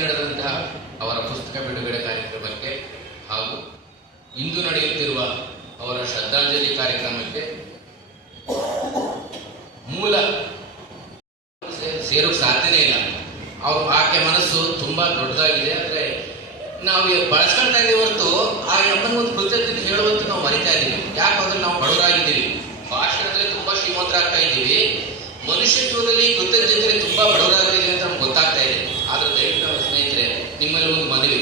ನಡೆದಂತಹ ಅವರ ಪುಸ್ತಕ ಬಿಡುಗಡೆ ಕಾರ್ಯಕ್ರಮಕ್ಕೆ ಹಾಗೂ ಇಂದು ನಡೆಯುತ್ತಿರುವ ಅವರ ಶ್ರದ್ಧಾಂಜಲಿ ಕಾರ್ಯಕ್ರಮಕ್ಕೆ ಮೂಲ ಸೇರೋಕ್ಕೆ ಸಾಧ್ಯನೇ ಇಲ್ಲ. ಆಕೆ ಮನಸ್ಸು ತುಂಬಾ ದೊಡ್ಡದಾಗಿದೆ. ಆದರೆ ನಾವು ಬಳಸ್ಕೊಳ್ತಾ ಇದ್ದೀವಿ ಹೊರತು ಆ ಅಮ್ಮನ ಒಂದು ಕೃತಜ್ಞತೆ ಹೇಳುವಂತ ನಾವು ಮರಿತಾ ಇದ್ದೀವಿ. ಯಾಕಂದ್ರೆ ನಾವು ಬಡವರಾಗಿದ್ದೀವಿ, ಭಾಷಣದಲ್ಲಿ ತುಂಬಾ ಶ್ರೀಮಂತರಾಗ್ತಾ ಇದ್ದೀವಿ, ಮನುಷ್ಯತ್ವದಲ್ಲಿ ಕೃತಜ್ಞತೆ ತುಂಬಾ ಬಡವರಾಗ್ತಿದೆ ಅಂತ ನಮ್ಗೆ ಗೊತ್ತಾಗ್ತಾ ಇದೆ. ಆದ್ರೆ ದಯವಿಟ್ಟು ನಮ್ಮ ಸ್ನೇಹಿತರೆ, ನಿಮ್ಮಲ್ಲಿ ಒಂದು ಮನವಿ,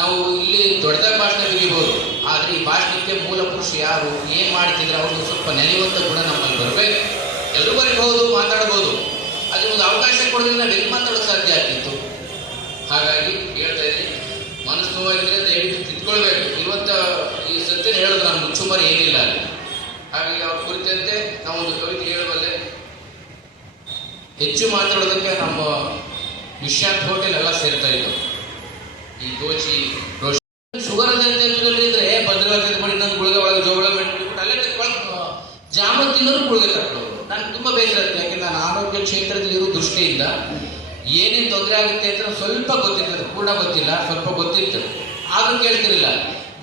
ನಾವು ಇಲ್ಲಿ ದೊಡ್ಡದಾಗಿ ಭಾಷಣ ಬಿಗಿಬಹುದು, ಆದ್ರೆ ಈ ಭಾಷಣಕ್ಕೆ ಮೂಲ ಪುರುಷ ಯಾರು, ಏನ್ ಮಾಡ್ತಿದ್ರೆ ಅವ್ರಿಗೆ ಸ್ವಲ್ಪ ನೆಲೆಯುವಂತ ಗುಣ ನಮ್ಮಲ್ಲಿ ಬರಬೇಕು. ಎಲ್ಲರೂ ಬರೀಬಹುದು, ಮಾತಾಡಬಹುದು, ಅದ್ರ ಒಂದು ಅವಕಾಶ ಕೊಡೋದ್ರಿಂದ ನಾವು ಎಲ್ಲಿ ಮಾತಾಡೋಕೆ ಸಾಧ್ಯ ಆಗ್ತಿತ್ತು. ಹಾಗಾಗಿ ಹೇಳ್ತಾ ಇದ್ದೀನಿ, ಮನಸ್ಸು ನೋವಾಗಿದ್ರೆ ದಯವಿಟ್ಟು ತಿದ್ಕೊಳ್ಬೇಕು. ಇವತ್ತ ಈ ಸತ್ಯ ಹೇಳೋದು ನಾನು ಮುಚ್ಚುಮರಿ ಏನಿಲ್ಲ ಅಲ್ಲಿ. ಹಾಗಾಗಿ ಅವ್ರ ಕುರಿತಂತೆ ನಾವೊಂದು ಕವಿತೆ ಹೇಳಬಲ್ಲೆ. ಹೆಚ್ಚು ಮಾತಾಡೋದಕ್ಕೆ ನಮ್ಮ ವಿಶ್ರಾಂತ್ ಹೋಟೆಲ್ ಎಲ್ಲ ಸೇರ್ತಾ ಇತ್ತು. ಈ ದೋಚಿ ಶುಗರ್ ಇದ್ರೆ ಭದ್ರವಾಗಿ ಮಾಡಿ ಇನ್ನೊಂದು ಗುಳಿಗೆ ಒಳಗೆ ಜೋಳ ಬಿಟ್ಬಿಟ್ಟು ಅಲ್ಲೇ ಜಾಮೂನ್ ತಿನ್ನೋರು ಗುಳಿಗೆ ತಕ್ಕೊಳ್ಳೋರು. ನನ್ಗೆ ತುಂಬಾ ಬೇಸರ ಇರುತ್ತೆ. ಯಾಕೆಂದ್ರೆ ನಾನು ಆರೋಗ್ಯ ಕ್ಷೇತ್ರದಲ್ಲಿ ಇರೋ ದೃಷ್ಟಿಯಿಂದ ಏನೇನು ತೊಂದರೆ ಆಗುತ್ತೆ ಅಂತ ಸ್ವಲ್ಪ ಗೊತ್ತಿರ್ತದೆ, ಪೂರ್ಣ ಗೊತ್ತಿಲ್ಲ, ಸ್ವಲ್ಪ ಗೊತ್ತಿತ್ತು, ಆದ್ರೂ ಕೇಳ್ತಿರಲಿಲ್ಲ.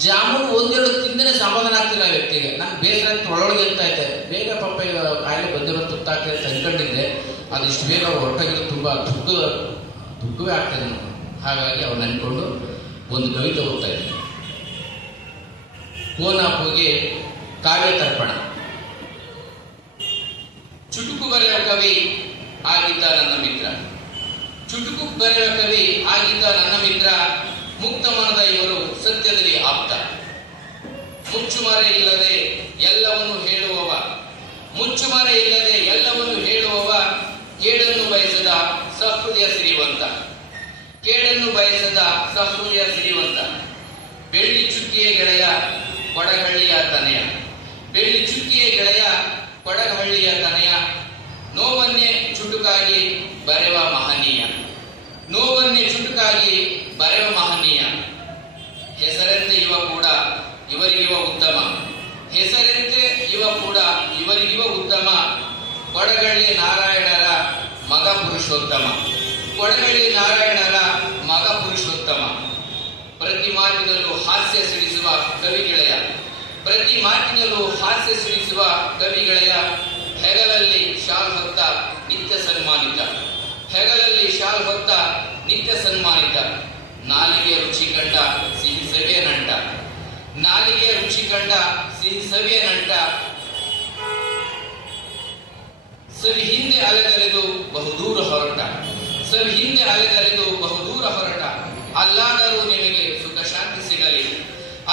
ಜಾಮೂನ್ ಒಂದೆರಡು ತಿಂದೇ ಸಮಾಧಾನ ಆಗ್ತಿಲ್ಲ ವ್ಯಕ್ತಿಗೆ. ನನ್ಗೆ ಬೇಸರ ಆಗ್ತದೆ, ಒಳೊಳಗೆ ಅಂತ ಐತೆ ಬೇಗ ಪಾಪ ಕಾಯಿಲೆ ಬಂದಿರೋ ತುತ್ತಾಗ್ತದೆ ಅಂತ ಅನ್ಕೊಂಡಿದ್ದೆ. ಅದು ಇಷ್ಟು ಬೇಗ ಹೊರಟಾಗಿರೋ ತುಂಬಾ ದುಃಖವೇ ಆಗ್ತದೆ ನಮ್ಗೆ. ಹಾಗಾಗಿ ಅವ್ನು ಅನ್ಕೊಂಡು ಒಂದು ಕವಿತೆ ಓದ್ತಾ ಇದ್ದೀನಿ. ಕೋನಾಪುಗೆ ಕಾವ್ಯ ತರ್ಪಣ. ಚುಟುಕು ಬರೆಯುವ ಕವಿ ಆಗಿದ್ದ ನನ್ನ ಮಿತ್ರ, ಚುಟುಕು ಬರೆಯುವ ಕವಿ ಆಗಿದ್ದ ನನ್ನ ಮಿತ್ರ, ಮುಕ್ತ ಮನದ ಇವರು ಸತ್ಯದಲ್ಲಿ ಆಪ್ತ. ಮುಚ್ಚುಮರೆ ಇಲ್ಲದೆ ಎಲ್ಲವನ್ನು ಹೇಳುವವ, ಮುಚ್ಚುಮರೆ ಇಲ್ಲದೆ ಎಲ್ಲವನ್ನು ಹೇಳುವವ, ಕೇಡನ್ನು ಬಯಸದ ಸಹೃದಯ ಸಿರಿವಂತ, ಕೇಡನ್ನು ಬಯಸದ ಸಹೃದಯ ಸಿರಿವಂತ. ಬೆಳ್ಳಿ ಚುಕ್ಕಿಯ ಗೆಳೆಯ ಕೊಡಗಳ್ಳಿಯ ತನೆಯ, ಬೆಳ್ಳಿ ಚುಕ್ಕಿಯ ಗೆಳೆಯ ಕೊಡಗಹಳ್ಳಿಯ ತನೆಯ, ನೋವನ್ನೇ ಚುಟುಕಾಗಿ ಬರೆವ ಮಹನೀಯ, ನೋವನ್ನೇ ಚುಟುಕಾಗಿ ಬರೆವ ಮಹನೀಯ. ಹೆಸರಂತೆ ಇವ ಕೂಡ ಇವರಿಗಿವ ಉತ್ತಮ, ಹೆಸರಂತೆ ಇವ ಕೂಡ ಇವರಿಗಿವ ಉತ್ತಮ. ಕೊಡಗಳ್ಳಿ ನಾರಾಯಣರ ಮಗ ಪುರುಷೋತ್ತಮ, ಕೊಡಗಳ್ಳಿ ನಾರಾಯಣರ ಮಗ ಪುರುಷೋತ್ತಮ. ಪ್ರತಿ ಮಾತಿನಲ್ಲೂ ಹಾಸ್ಯ ಸಿಡಿಸುವ ಕವಿ ಗೆಳೆಯ, ಪ್ರತಿ ಮಾತಿನಲ್ಲೂ ಹಾಸ್ಯ ಸಿಡಿಸುವ ಕವಿ ಗೆಳೆಯ. ಹೆಗಲಲ್ಲಿ ಶಾಲ್ ಹೊತ್ತ ನಿತ್ಯ ಸನ್ಮಾನಿತ, ಹೆಗಲಲ್ಲಿ ಶಾಲ್ ಹೊತ್ತ ನಿತ್ಯ ಸನ್ಮಾನಿತ. ನಾಲಿಗೆ ರುಚಿ ಕಂಡ ಸಿಹಿ ಸವಿಯ ನಂಟ, ನಾಲಿಗೆ ರುಚಿ ಕಂಡ ಸಿಹಿ ಸವಿಯ ನಂಟ. ಸವಿ ಹಿಂದೆ ಅಲೆದರೆದು ಬಹುದೂರ ಹೊರಟ, ಸವಿ ಹಿಂದೆ ಅಲೆದರೆದು ಬಹುದೂರ ಹೊರಟ. ಅಲ್ಲಾದರೂ ನಿಮಗೆ ಸುಖ ಶಾಂತಿ ಸಿಗಲಿ,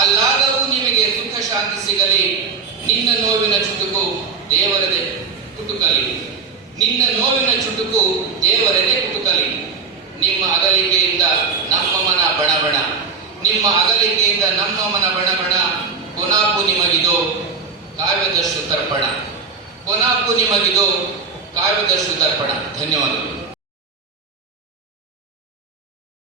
ಅಲ್ಲಾದರೂ ನಿಮಗೆ ಸುಖ ಶಾಂತಿ ಸಿಗಲಿ. ನಿನ್ನ ನೋವಿನ ಚುಟುಕು ದೇವರದೆ ಕುಟುಕಲಿ, ನಿನ್ನ ನೋವಿನ ಚುಟುಕು ದೇವರದೆ ಕುಟುಕಲಿ. ನಿಮ್ಮ ಅಗಲಿಕೆಯಿಂದ ನಮ್ಮ ಮನ ಬಣಬಣ, ನಿಮ್ಮ ಅಗಲಿಕೆಯಿಂದ ನಮ್ಮ ಮನ ಬಣಬಣ. ಕೊನಾಪು ನಿಮಗಿದು ಕಾವ್ಯದರ್ಶು ತರ್ಪಣ, ಕೊನಾಪು ನಿಮಗಿದು ಕಾವ್ಯದರ್ಶು ತರ್ಪಣ. ಧನ್ಯವಾದಗಳು.